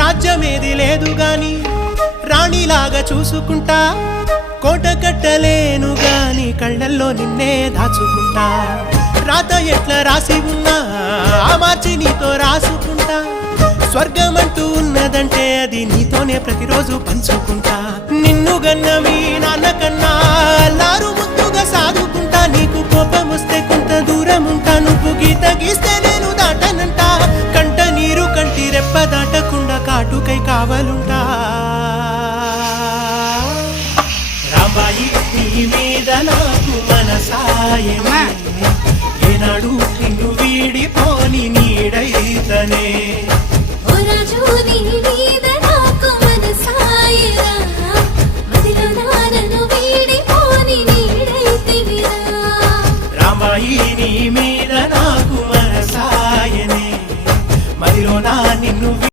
రాజ్యమేది లేదు గాని రాణిలాగా చూసుకుంటా, కోట కట్టలేను గాని కళ్ళల్లో నిన్నే దాచుకుంటా. రాత ఎట్లా రాసి ఉన్నా మార్చి నీతో రాసుకుంటా. స్వర్గమంటూ ఉన్నదంటే అది నీతోనే ప్రతిరోజు పంచుకుంటా. నిన్ను గన్న మీ నాన్న కన్నా లారు ముద్దుగా సాదుకుంటా. నీకు కోపం వస్తే కొంత దూరం ఉంటా, నువ్వు గీత గీస్తే నేను దాటనంట. కంట నీరు కంటి రెప్ప దాటకుండా కాటుకై కావాలుంటా. రాంబాయి నీ మీద నాకు మనసాయనే, ఏనాడు నిన్ను వీడిపోని నీడైతనే.